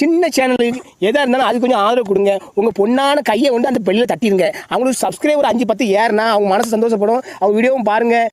சின்ன சேனலுக்கு எதாக இருந்தாலும் அது கொஞ்சம் ஆதரவு கொடுங்க. உங்கள் பொண்ணான கையை வந்து அந்த பெல்லில் தட்டிடுங்க. அவங்களுக்கு சப்ஸ்கிரைபர் அஞ்சு பத்து ஏறுனா அவங்க மனசு சந்தோஷப்படும். அவங்க வீடியோவும் பாருங்கள்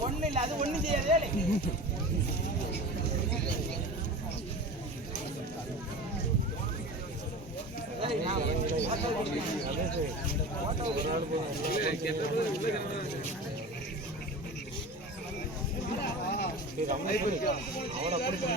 ஒண்ணு இல்ல அது ஒண்ணு அவன் அப்படி பண்ணி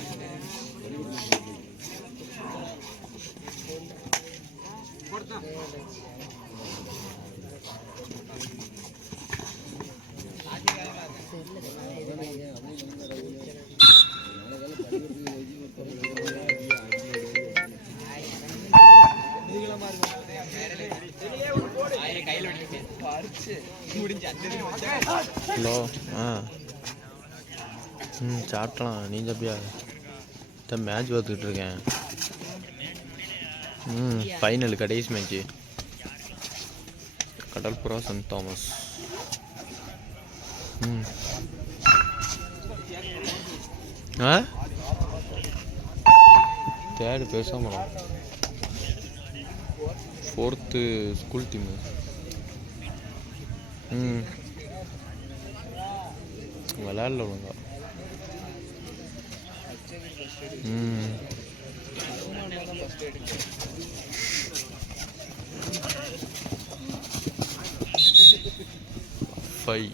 ம் சாப்பிட்டலாம் நீ தப்பியா மேட்ச் பார்த்துக்கிட்டு இருக்கேன். ம் ஃபைனல் கடைசி மேட்ச்சு கடல்புறா சன் தாமஸ் ம். ஆ? தேர்டு பேசாமல்? ஃபோர்த்து ஸ்கூல் டீமு ம். விளையாடல ஒழுங்கா. ம் ஃபைவ்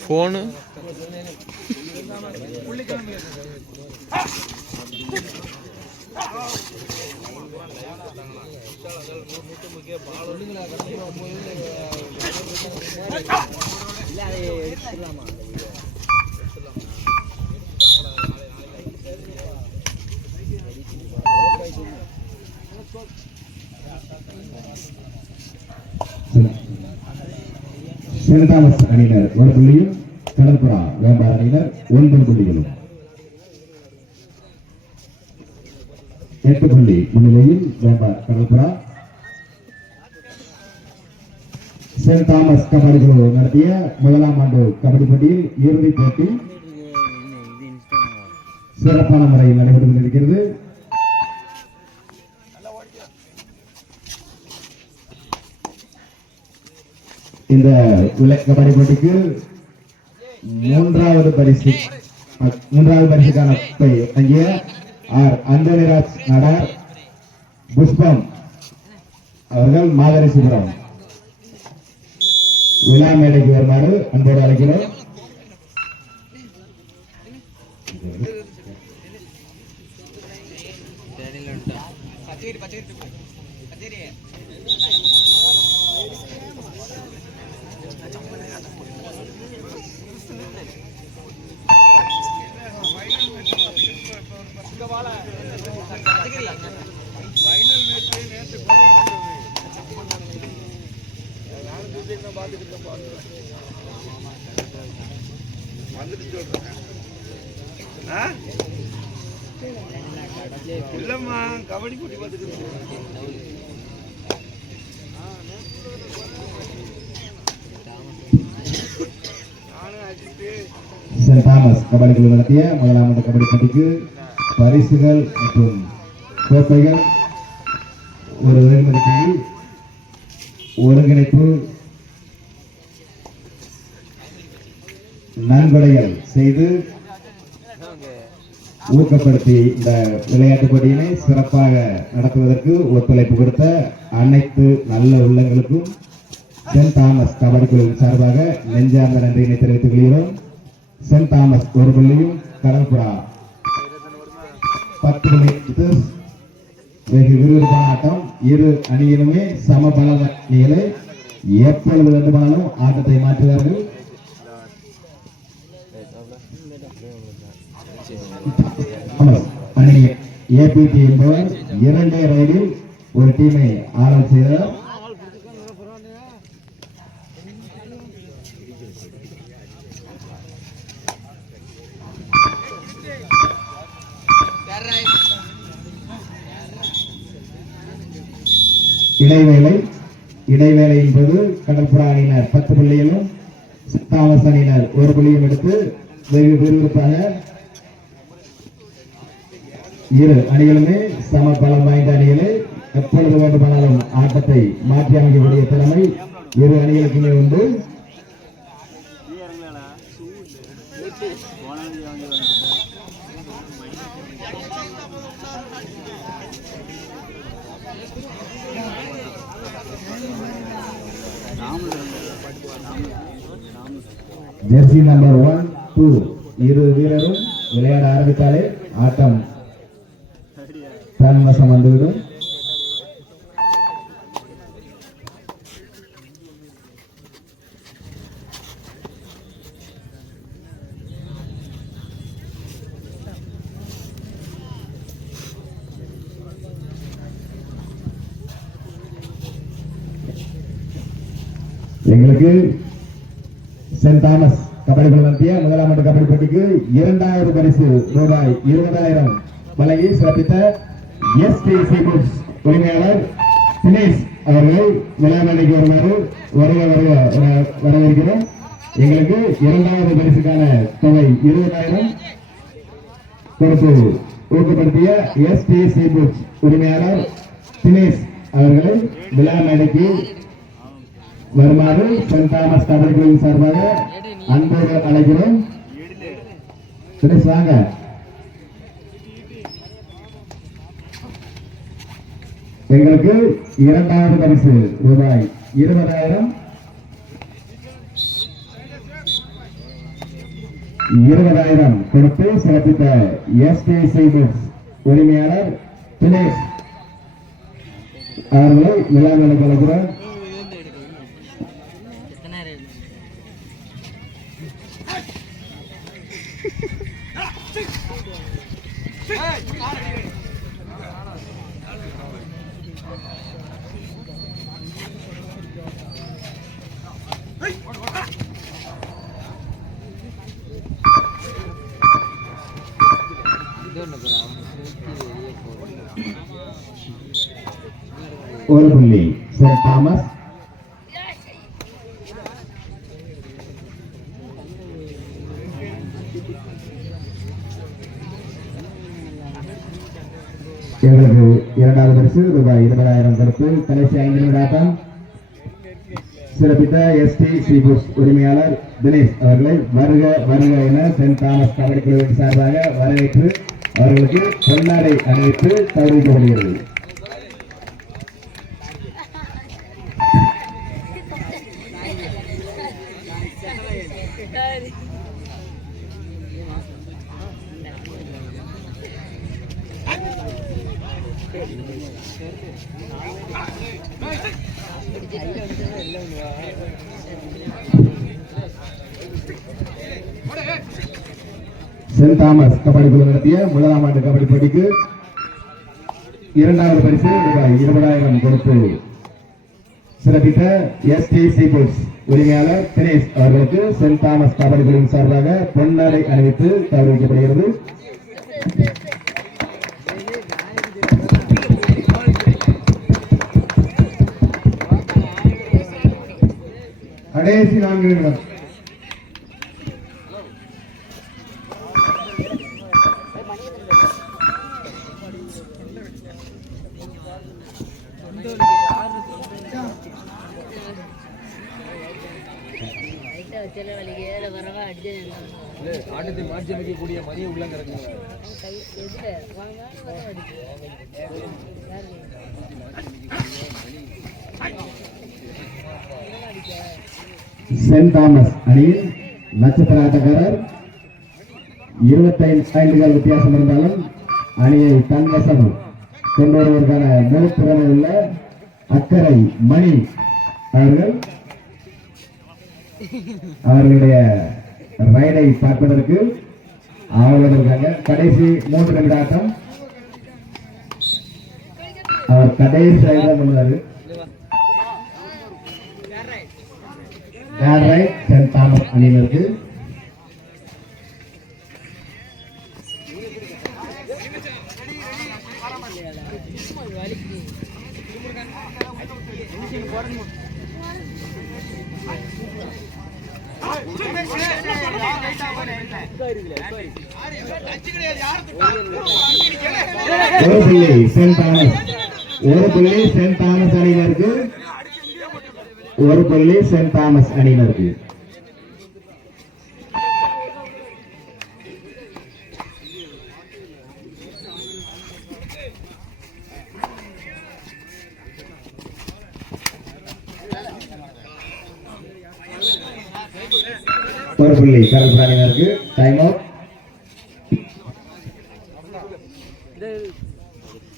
ஃபோனு சென்ட் தாமஸ் அணியினர் ஒரு புள்ளியும் கடற்புறா வேம்பார் அணியினர் ஒன்பது புள்ளிகளும். எட்டு புள்ளி முன்னிலையில் வேம்பார் கடற்புறா. சென்ட் தாமஸ் கபடி குழு நடத்திய முதலாம் ஆண்டு கபடி போட்டியில் இறுதிப் போட்டி சிறப்பான முறையில் நடைபெற்று கொண்டிருக்கிறது. விளக்கப்படி போட்டிக்கு மூன்றாவது பரிசு. மூன்றாவது பரிசுக்கான பை ஆர். அந்தனிராஜ் நாடார் புஷ்பம் அவர்கள் மாதரிசிபுரம். விழா மேடைக்கு வருமாறு அன்போடு அழைக்கிறோம். இல்லம்மா கபடி போட்டி பார்த்துக்கிறது சென்ட் தாமஸ் கபடி குழு நடத்திய முதலாம் ஆண்டு கபடி போட்டிக்கு பரிசுகள் மற்றும் கோப்பைகள் ஒரு வெகுமதி ஒருங்கிணைப்பு செய்து ஊக்கப்படுத்தி இந்த விளையாட்டு போட்டியினை சிறப்பாக நடத்துவதற்கு ஒத்துழைப்பு கொடுத்த அனைத்து நல்ல உள்ளங்களுக்கும் சென்ட் தாமஸ் கபடி குழுவின் சார்பாக நெஞ்சார்ந்த நன்றியினை தெரிவித்துக் கொள்கிறோம். சென்ட் தாமஸ் ஒரு புள்ளியும் கடற்புறா பத்து புள்ளி வெகு விறுவிறுப்பான ஆட்டம் இரு அணியிலுமே சம பல அணிகளை எப்பொழுது வேண்டுமானாலும் ஆட்டத்தை மாற்றுவார்கள். தாமஸ் அணி ஏபிடி என்பவர் இரண்டே ரைடில் ஒரு டீமை ஆர்டர் செய்தார் இடைவேளை இடைவேளை என்பது கடற்புறா அணியினர் பத்து புள்ளிகளும் தாமஸ் அணியினர் ஒரு புள்ளியும் எடுத்து வெகு விறுவிறுப்பாக இரு அணிகளுமே சம பலம் வாய்ந்த அணிகளே எப்பொழுது வேண்டுமானாலும் ஆட்டத்தை மாற்றி அமைக்கக்கூடிய திறமை இரு அணிகளுக்குமே உண்டு. Jersey number one two. இரு வீரரும் விளையாட ஆரம்பித்தாலே ஆட்டம் தன் வந்துவிடும் எங்களுக்கு சென்ட் தாமஸ் கபடி குழுமத்திய முதலாம் ஆண்டு கபடி போட்டிக்கு இரண்டாயிரம் பரிசு ரூபாய் இருபதாயிரம் வழங்கி சிறப்பித்த எஸ் டி உரிமையாளர் தினேஷ் அவர்கள் விழாமேடைக்கு வருமாறு வருக வருக வர- வரவேற்கிறோம். எங்களுக்கு இரண்டாவது பரிசுக்கான தொகை இருபதாயிரம் கொடுத்து ஊக்கப்படுத்திய எஸ் டி உரிமையாளர் தினேஷ் அவர்களை விழா மேடைக்கு வருமாறு சென்ட் தாமஸ் கபடி சார்பாக அன்போடு அழைக்கிறோம். தினேஷ் வாங்க. எங்களுக்கு இரண்டாவது பரிசு ரூபாய் இருபதாயிரம். இருபதாயிரம் கொடுத்து சிறப்பித்த எஸ்டிசி உரிமையாளர் தினேஷ் அவர்களை விழாவில் கலக்கிறோம் ஒரு புள்ளி சென்ட் தாமஸ் எங்களுக்கு இரண்டாவது பரிசு ரூபாய் இருபதாயிரம் கொடுத்து கடைசி ஐந்து நிமிட ஆட்டம் சிறப்பித்த எஸ்டி சீபுஸ் உரிமையாளர் தினேஷ் அவர்களை வருக வருக என சென்ட் தாமஸ் கபடி குழுவின் சார்பாக வரவேற்று அவர்களுக்கு பொன்னாடை அணிவித்து கௌரவிக்கப்படுகிறது. சென்ட் தாமஸ் கபடி குழு நடத்திய முதலாம் ஆண்டு கபடி போட்டிக்கு இரண்டாவது பரிசு ரூபாய் இருபதாயிரம் கொடுத்து சிறப்பித்த எஸ் டி சீபோர்ட்ஸ் உரிமையாளர் தினேஷ் அவர்களுக்கு சென்ட் தாமஸ் கபடி குழுவின் சார்பாக பொன்னாடை அணிவித்து கௌரவிக்கப்படுகிறது. கடைசி நான்கு நிமிடம் ஏழை வரவா ஆட்டத்தை மாற்றி அமைக்கக்கூடிய மணியை உள்ள சென்ட் தாமஸ் அணியில் நட்சத்திர ஆட்டக்காரர் இருபத்தைந்து பாயிண்டுகள் வித்தியாசம் இருந்தாலும் அணியை தன்வசம் கொண்டு வருவதற்கான முழு திறமை உள்ள அக்கறை மணி அவர்கள். அவர்களுடைய ரைடை பார்ப்பதற்கு ஆவலுடன் கடைசி மூன்று நிமிட ஆட்டம். அவர் கடைசி ரைடு தான் பேட் ரைட் சென்ட் தாமஸ் அணியினருக்கு ஒரு புள்ளி சென்ட் தாமஸ் ஒரு புள்ளி சென்ட் தாமஸ் அணியினருக்கு. ஒரு புள்ளி சென்ட் தாமஸ் அணியினருக்கு ஒரு புள்ளி கடல் அணியினருக்கு time out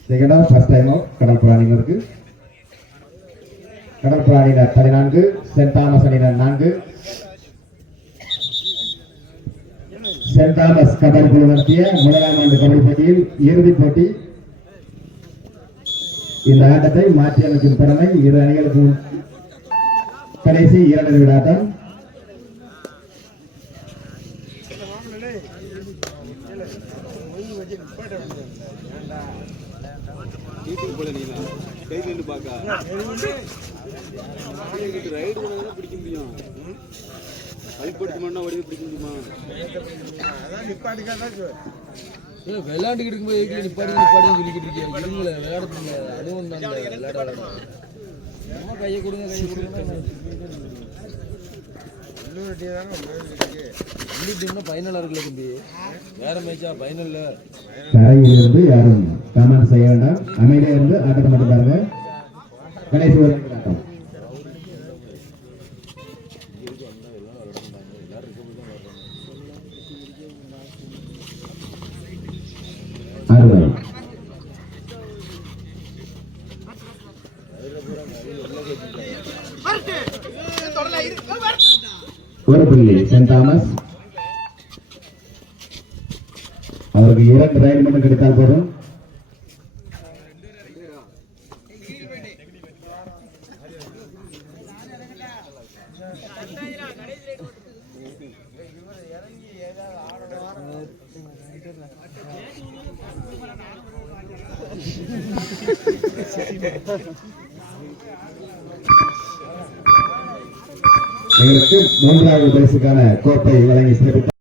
second half time out கடல் பிராணியினருக்கு கடற்புற அணியினர் பதினான்கு சென்ட் தாமஸ் அணியினர் நான்கு. சென்ட் தாமஸ் கபடி குழு நடத்திய முதலாம் ஆண்டு கபடி போட்டியில் இறுதிப் போட்டி. இந்த ஆட்டத்தை மாற்றி அமைக்கும் திறமை இரு அணிகளுக்கு கடைசி இரண்டு நிமிட ஆட்டம். வீட்டுக்கு போல நீ கை நின்று பார்க்க. ரைடு பண்ண பிடிக்க முடியும் வடிவு பிடிக்க முடியுமா விளையாண்டுக்கிட்டு இருக்கும்போது எதுக்கு நிப்பாடி நிப்பாடின்னு சொல்லிக்கிட்டு அதுவும் தான் விளையாட நம்ம கையை கொடுங்க கையை கொடுங்க இன்னொரு இருக்குல்ல தம்பி வேற மேட்சா ஃபைனல்ல தரையிலிருந்து யாரும் கமெண்ட் செய்ய வேண்டாம். அமைதியா இருந்து ஆட்டத்தை மட்டும் பாருங்க கடைசி ஒரு புள்ளி சென்ட் தாமஸ் அவருக்கு இரண்டு ரயில் மட்டும் கிடைத்தால் போதும் Thank you. எங்களுக்கு மூன்றாவது பரிசுக்கான கோப்பை வழங்கி சிறப்பித்தார்